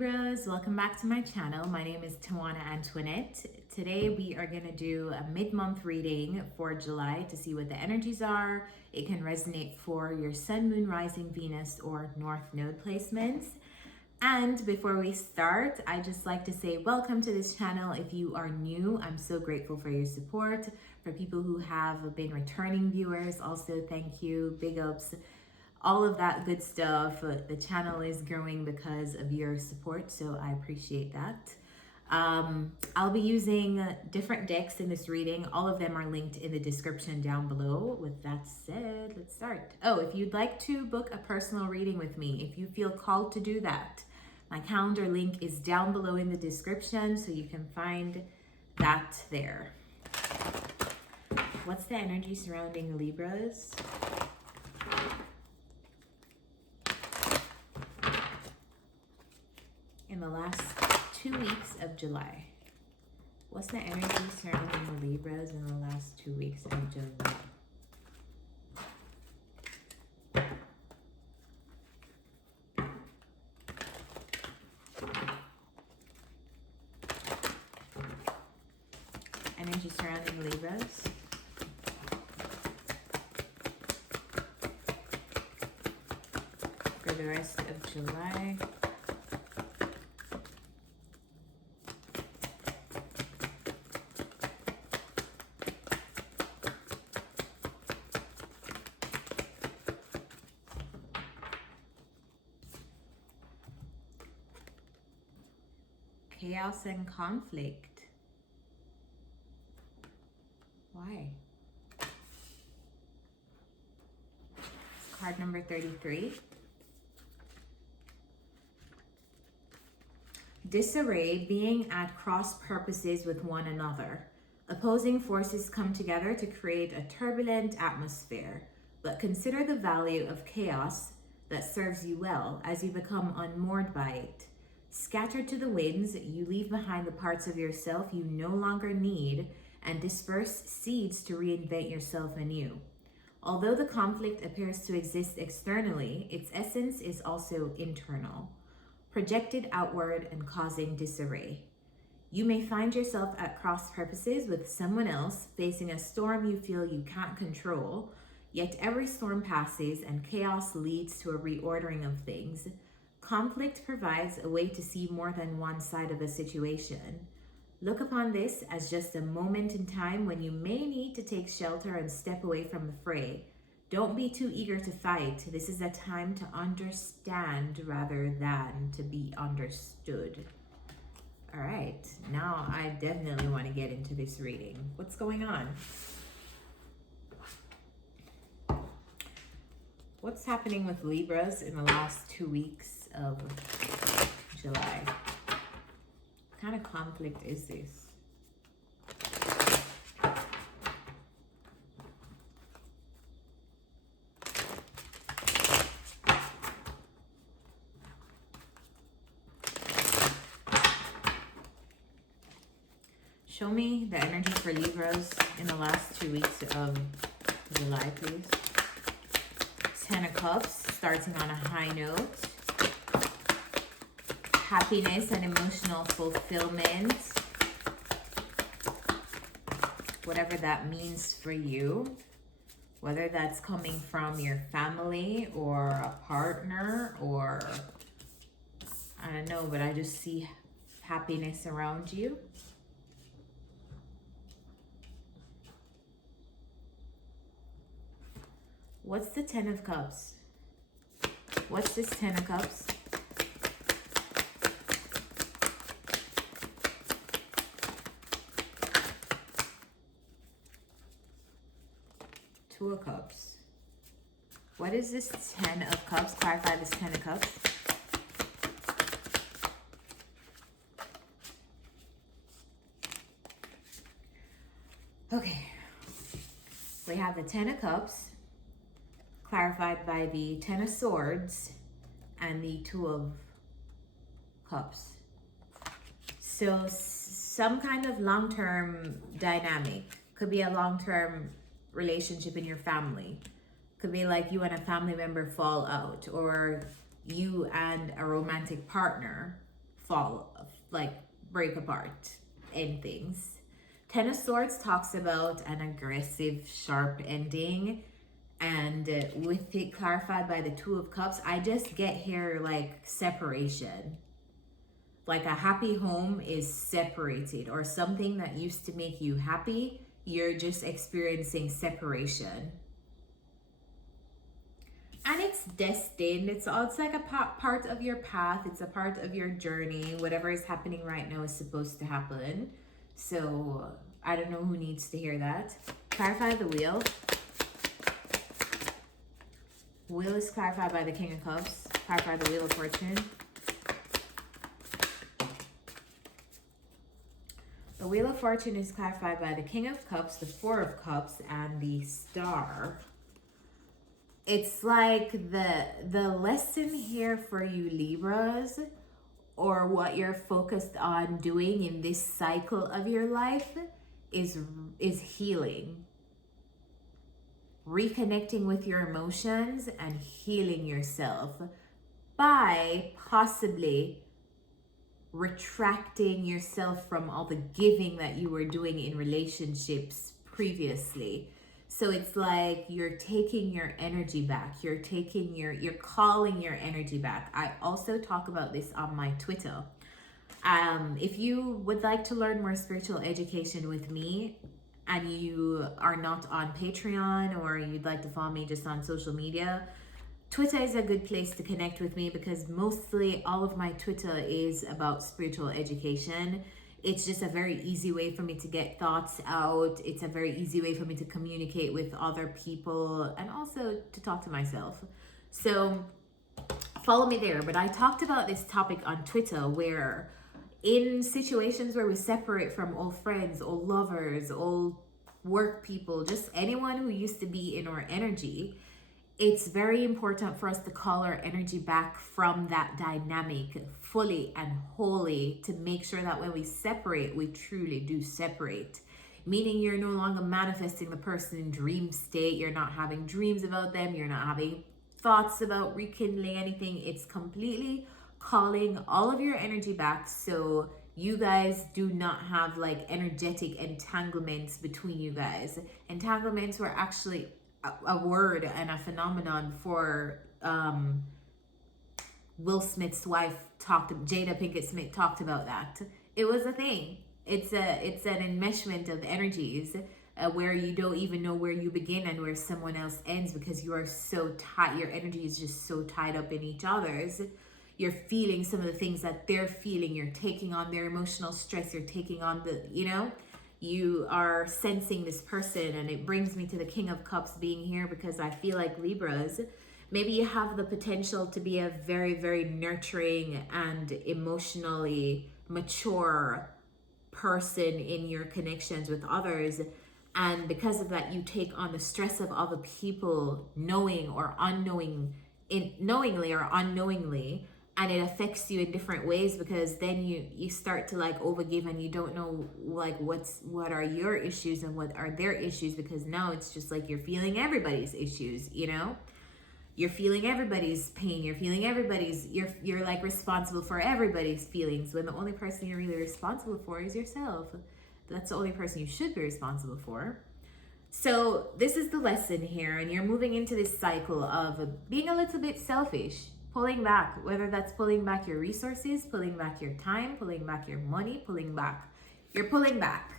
Libras, welcome back to my channel. My name is Tawana Antoinette. Today we are going to do a mid-month reading for July to see what the energies are. It can resonate for your Sun, Moon, Rising, Venus, or North Node placements. And before we start, I just like to say welcome to this channel. If you are new, I'm so grateful for your support. For people who have been returning viewers, also thank you, big ups. All of that good stuff. The channel is growing because of your support, so I appreciate that. I'll be using different decks in this reading. All of them are linked in the description down below. With that said, let's start. Oh, if you'd like to book a personal reading with me, if you feel called to do that, my calendar link is down below in the description, so you can find that there. What's the energy surrounding Libras? In the last 2 weeks of July. What's the energy surrounding the Libras in the last 2 weeks of July? Energy surrounding Libras. For the rest of July. Chaos and conflict. Why? Card number 33. Disarray, being at cross purposes with one another. Opposing forces come together to create a turbulent atmosphere, but consider the value of chaos that serves you well as you become unmoored by it. Scattered to the winds, you leave behind the parts of yourself you no longer need and disperse seeds to reinvent yourself anew. Although the conflict appears to exist externally, its essence is also internal, projected outward and causing disarray. You may find yourself at cross purposes with someone else, facing a storm you feel you can't control, yet every storm passes and chaos leads to a reordering of things. Conflict provides a way to see more than one side of a situation. Look upon this as just a moment in time when you may need to take shelter and step away from the fray. Don't be too eager to fight. This is a time to understand rather than to be understood. All right, now I definitely want to get into this reading. What's going on? What's happening with Libras in the last 2 weeks of July? What kind of conflict is this? Show me the energy for Libras in the last 2 weeks of July, please. 10 of Cups, starting on a high note. Happiness and emotional fulfillment. Whatever that means for you. Whether that's coming from your family or a partner or, I don't know, but I just see happiness around you. What's the 10 of Cups? What's this 10 of Cups? Two of Cups. What is this 10 of Cups? Clarify this 10 of Cups. Okay. We have the 10 of Cups, clarified by the 10 of Swords and the 2 of Cups. So some kind of long-term dynamic. Could be a long-term relationship in your family. Could be like you and a family member fall out, or you and a romantic partner break apart, end things. Ten of Swords talks about an aggressive, sharp ending. And with it clarified by the Two of Cups, I just get here like separation. Like a happy home is separated, or something that used to make you happy, you're just experiencing separation. And it's destined. It's like a part of your path. It's a part of your journey. Whatever is happening right now is supposed to happen. So I don't know who needs to hear that. Clarify the wheel. Wheel is clarified by the King of Cups. Clarify the Wheel of Fortune. The Wheel of Fortune is clarified by the King of Cups, the Four of Cups, and the Star. It's like the lesson here for you Libras, or what you're focused on doing in this cycle of your life, is healing. Reconnecting with your emotions and healing yourself by possibly retracting yourself from all the giving that you were doing in relationships previously. So it's like you're taking your energy back. You're calling your energy back. I also talk about this on my Twitter. If you would like to learn more spiritual education with me, and you are not on Patreon, or you'd like to follow me just on social media, Twitter is a good place to connect with me, because mostly all of my Twitter is about spiritual education. It's just a very easy way for me to get thoughts out. It's a very easy way for me to communicate with other people and also to talk to myself. So follow me there. But I talked about this topic on Twitter, where in situations where we separate from old friends, old lovers, old work people, just anyone who used to be in our energy, it's very important for us to call our energy back from that dynamic fully and wholly, to make sure that when we separate, we truly do separate. Meaning you're no longer manifesting the person in dream state. You're not having dreams about them. You're not having thoughts about rekindling anything. It's completely calling all of your energy back, so you guys do not have like energetic entanglements between you guys. Entanglements were actually a word and a phenomenon for Will Smith's wife Jada Pinkett Smith talked about that. It was a thing. It's an enmeshment of energies where you don't even know where you begin and where someone else ends, because you are so tight. Your energy is just so tied up in each other's. You're feeling some of the things that they're feeling. You're taking on their emotional stress. You're taking on you are sensing this person. And it brings me to the King of Cups being here, because I feel like Libras, maybe you have the potential to be a very, very nurturing and emotionally mature person in your connections with others. And because of that, you take on the stress of other people, knowingly or unknowingly, and it affects you in different ways, because then you start to like overgive, and you don't know like what are your issues and what are their issues, because now it's just like you're feeling everybody's issues, you're feeling everybody's pain, you're feeling you're like responsible for everybody's feelings, when the only person you're really responsible for is yourself. That's the only person you should be responsible for. So this is the lesson here, and you're moving into this cycle of being a little bit selfish, pulling back, whether that's pulling back your resources, pulling back your time, pulling back your money, you're pulling back.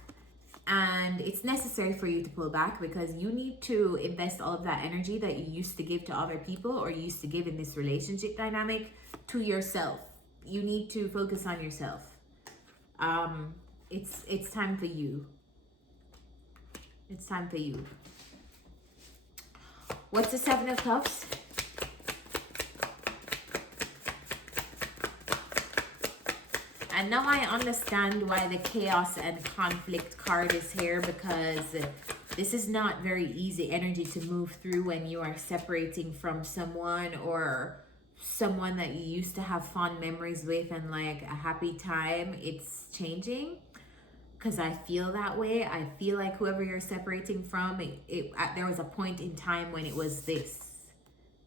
And it's necessary for you to pull back, because you need to invest all of that energy that you used to give to other people, or you used to give in this relationship dynamic, to yourself. You need to focus on yourself. It's time for you. It's time for you. What's the Seven of Cups? And now I understand why the chaos and conflict card is here, because this is not very easy energy to move through when you are separating from someone, or someone that you used to have fond memories with and like a happy time. It's changing, because I feel that way. I feel like whoever you're separating from, there was a point in time when it was this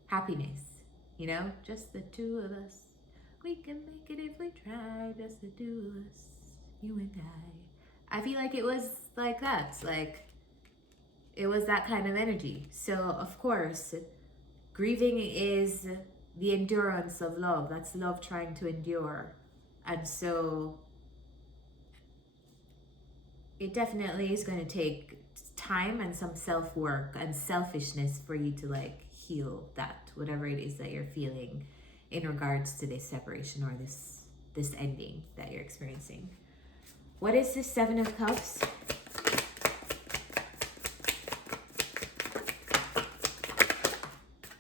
happiness, just the two of us We can make it if we try, just to do us, you and I feel like it was like that. Like, it was that kind of energy. So, of course, grieving is the endurance of love. That's love trying to endure. And so, it definitely is going to take time and some self-work and selfishness for you to like heal that, whatever it is that you're feeling in regards to this separation or this ending that you're experiencing. What is the Seven of Cups?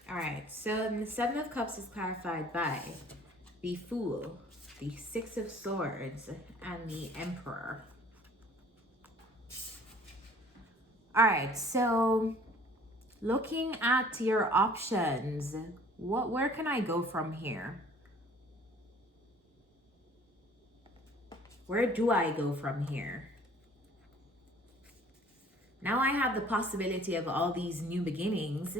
All right, so the Seven of Cups is clarified by the Fool, the Six of Swords, and the Emperor. All right, so looking at your options, where can I go from here? Where do I go from here? Now I have the possibility of all these new beginnings,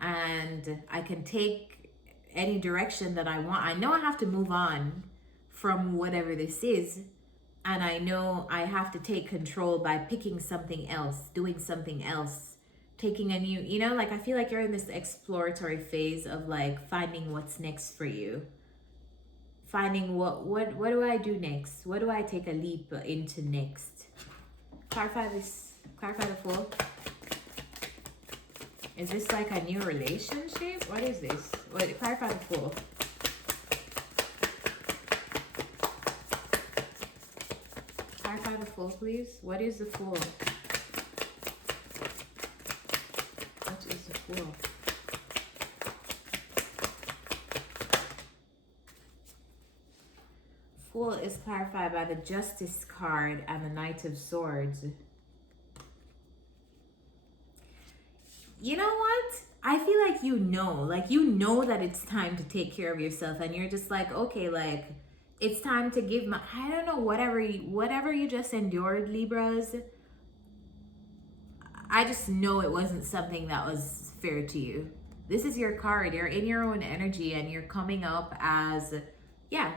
and I can take any direction that I want. I know I have to move on from whatever this is, and I know I have to take control by picking something else, doing something else, taking a new, you know, like I feel like you're in this exploratory phase of like finding what's next for you. Finding what do I do next? What do I take a leap into next? Clarify the Fool. Is this like a new relationship? What is this? What, clarify the Fool. Clarify the Fool, please. What is the Fool? What is the Fool? Fool is clarified by the Justice card and the Knight of Swords. You know what? I feel like you know that it's time to take care of yourself, and you're just like, okay, like it's time to give my, I don't know, whatever you just endured, Libras. I just know it wasn't something that was fair to you. This is your card. You're in your own energy, and you're coming up as, yeah,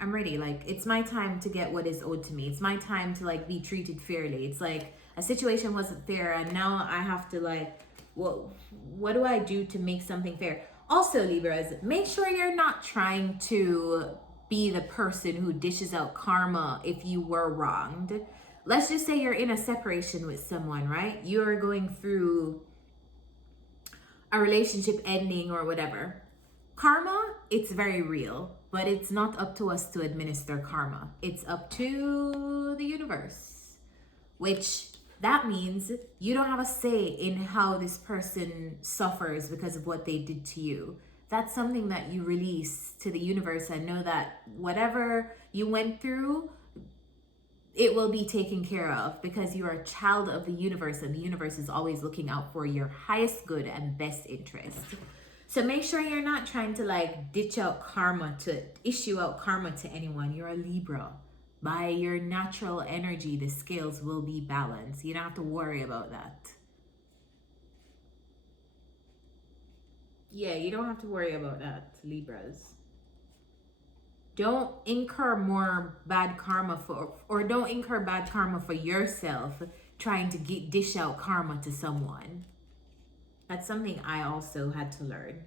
I'm ready. Like, it's my time to get what is owed to me. It's my time to like be treated fairly. It's like a situation wasn't fair, and now I have to like, well, what do I do to make something fair? Also, Libras, make sure you're not trying to be the person who dishes out karma if you were wronged. Let's just say you're in a separation with someone, right? You're going through a relationship ending or whatever. Karma, it's very real, but it's not up to us to administer karma. It's up to the universe, which that means you don't have a say in how this person suffers because of what they did to you. That's something that you release to the universe and know that whatever you went through, it will be taken care of because you are a child of the universe, and the universe is always looking out for your highest good and best interest. So make sure you're not trying to like issue out karma to anyone. You're a Libra. By your natural energy, the scales will be balanced. You don't have to worry about that. Yeah, you don't have to worry about that, Libras. Don't incur more bad karma don't incur bad karma for yourself trying to dish out karma to someone. That's something I also had to learn.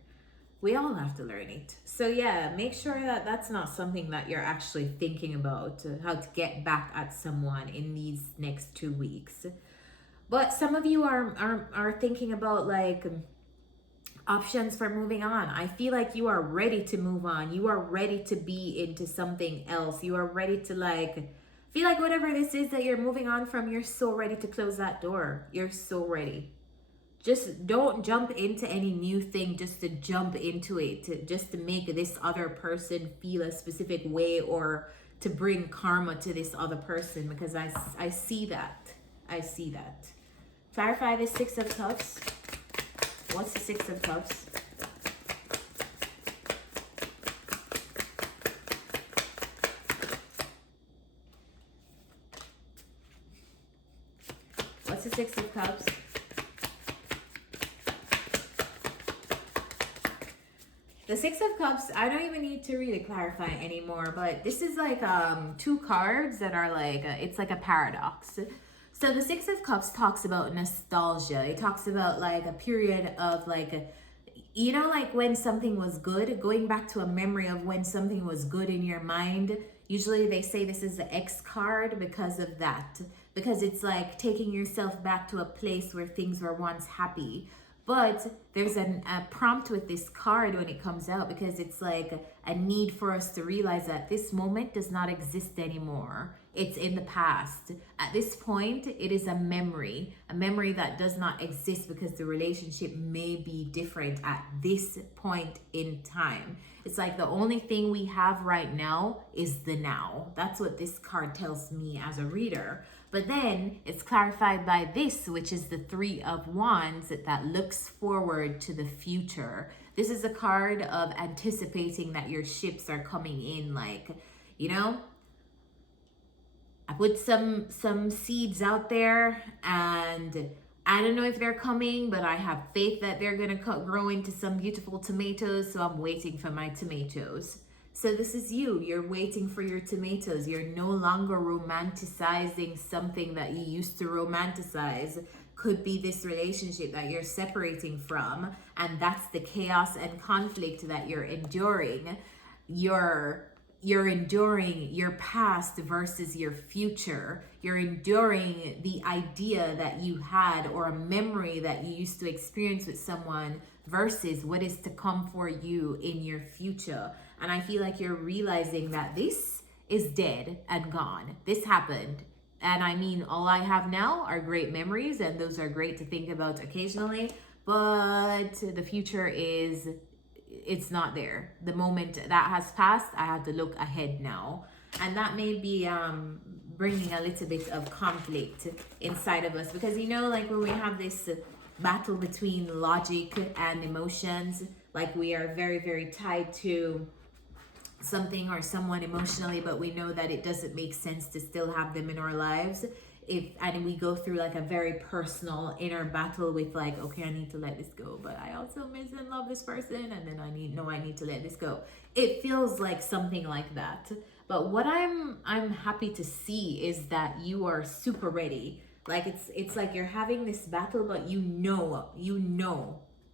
We all have to learn it. So yeah, make sure that that's not something that you're actually thinking about, how to get back at someone in these next 2 weeks. But some of you are thinking about like options for moving on. I feel like you are ready to move on. You are ready to be into something else. You are ready to like, feel like whatever this is that you're moving on from, you're so ready to close that door. You're so ready. Just don't jump into any new thing just to jump into it, just to make this other person feel a specific way or to bring karma to this other person, because I see that. I see that. Clarify the Six of Cups. What's the Six of Cups? What's the Six of Cups? The Six of Cups, I don't even need to really clarify anymore, but this is like two cards that are like, it's like a paradox. So the Six of Cups talks about nostalgia. It talks about like a period of like, you know, like when something was good, going back to a memory of when something was good in your mind. Usually they say this is the X card because of that, because it's like taking yourself back to a place where things were once happy. But there's a prompt with this card when it comes out, because it's like a need for us to realize that this moment does not exist anymore. It's in the past. At this point, it is a memory that does not exist because the relationship may be different at this point in time. It's like the only thing we have right now is the now. That's what this card tells me as a reader. But then it's clarified by this, which is the Three of Wands that looks forward to the future. This is a card of anticipating that your ships are coming in, like, you know, I put some seeds out there, and I don't know if they're coming, but I have faith that they're gonna grow into some beautiful tomatoes. So I'm waiting for my tomatoes. So this is you. You're waiting for your tomatoes. You're no longer romanticizing something that you used to romanticize. Could be this relationship that you're separating from, and that's the chaos and conflict that you're enduring. You're enduring your past versus your future. You're enduring the idea that you had or a memory that you used to experience with someone versus what is to come for you in your future. And I feel like you're realizing that this is dead and gone. This happened. And I mean, all I have now are great memories, and those are great to think about occasionally. But the future is, it's not there. The moment that has passed, I have to look ahead now. And that may be bringing a little bit of conflict inside of us, because, you know, like when we have this battle between logic and emotions, like we are very, very tied to something or someone emotionally, but we know that it doesn't make sense to still have them in our lives. And we go through like a very personal inner battle with like, okay, I need to let this go, but I also miss and love this person, and then I need to let this go. It feels like something like that. But what I'm happy to see is that you are super ready. Like it's like you're having this battle, but you know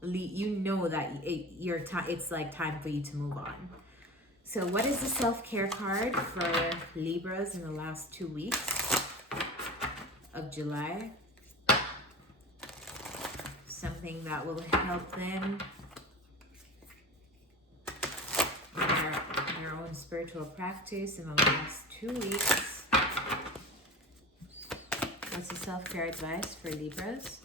that it's like time for you to move on. So what is the self-care card for Libras in the last 2 weeks of July? Something that will help them in their own spiritual practice in the last 2 weeks. What's the self-care advice for Libras?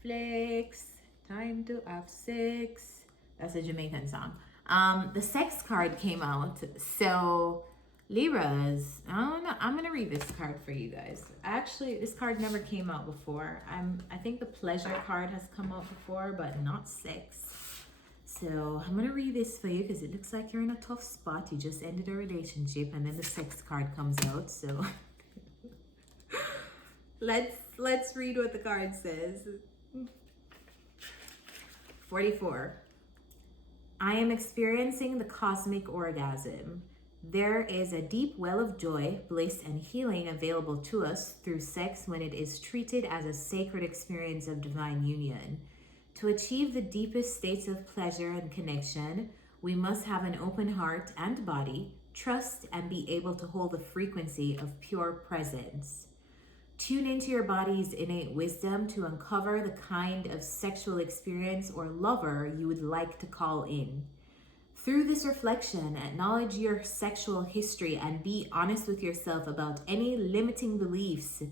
Flex, time to have sex. That's a Jamaican song. The sex card came out. So Libras, I don't know. I'm gonna read this card for you guys. Actually, this card never came out before. I think the pleasure card has come out before, but not sex. So I'm gonna read this for you because it looks like you're in a tough spot. You just ended a relationship, and then the sex card comes out. So let's read what the card says. 44. I am experiencing the cosmic orgasm. There is a deep well of joy, bliss, and healing available to us through sex when it is treated as a sacred experience of divine union. To achieve the deepest states of pleasure and connection, we must have an open heart and body, trust, and be able to hold the frequency of pure presence. Tune into your body's innate wisdom to uncover the kind of sexual experience or lover you would like to call in. Through this reflection, acknowledge your sexual history and be honest with yourself about any limiting beliefs,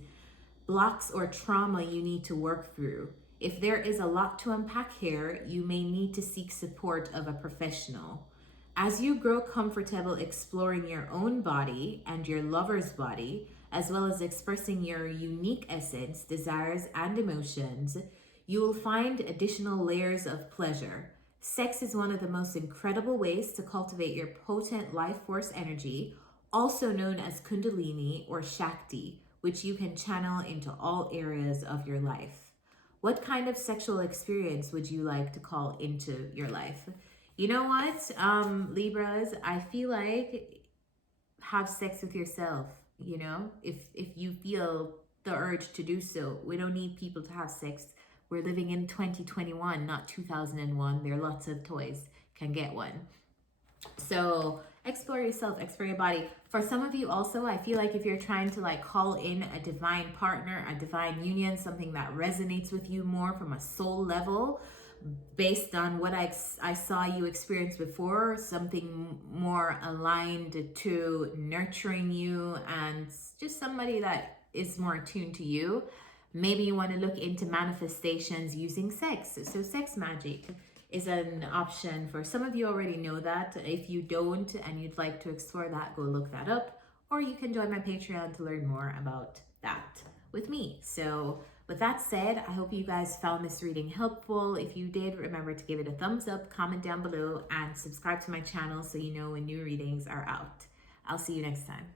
blocks, or trauma you need to work through. If there is a lot to unpack here, you may need to seek support of a professional. As you grow comfortable exploring your own body and your lover's body, as well as expressing your unique essence, desires, and emotions, you will find additional layers of pleasure. Sex is one of the most incredible ways to cultivate your potent life force energy, also known as Kundalini or Shakti, which you can channel into all areas of your life. What kind of sexual experience would you like to call into your life? You know what, Libras, I feel like have sex with yourself, you know, if you feel the urge to do so. We don't need people to have sex. We're living in 2021, not 2001. There are lots of toys. Can get one. So explore yourself, explore your body. For some of you also, I feel like if you're trying to like call in a divine partner, a divine union, something that resonates with you more from a soul level, based on what I saw you experience before, something more aligned to nurturing you and just somebody that is more attuned to you. Maybe you want to look into manifestations using sex. So sex magic is an option. For some of you already know that. If you don't and you'd like to explore that, go look that up. Or you can join my Patreon to learn more about that with me. So with that said, I hope you guys found this reading helpful. If you did, remember to give it a thumbs up, comment down below, and subscribe to my channel so you know when new readings are out. I'll see you next time.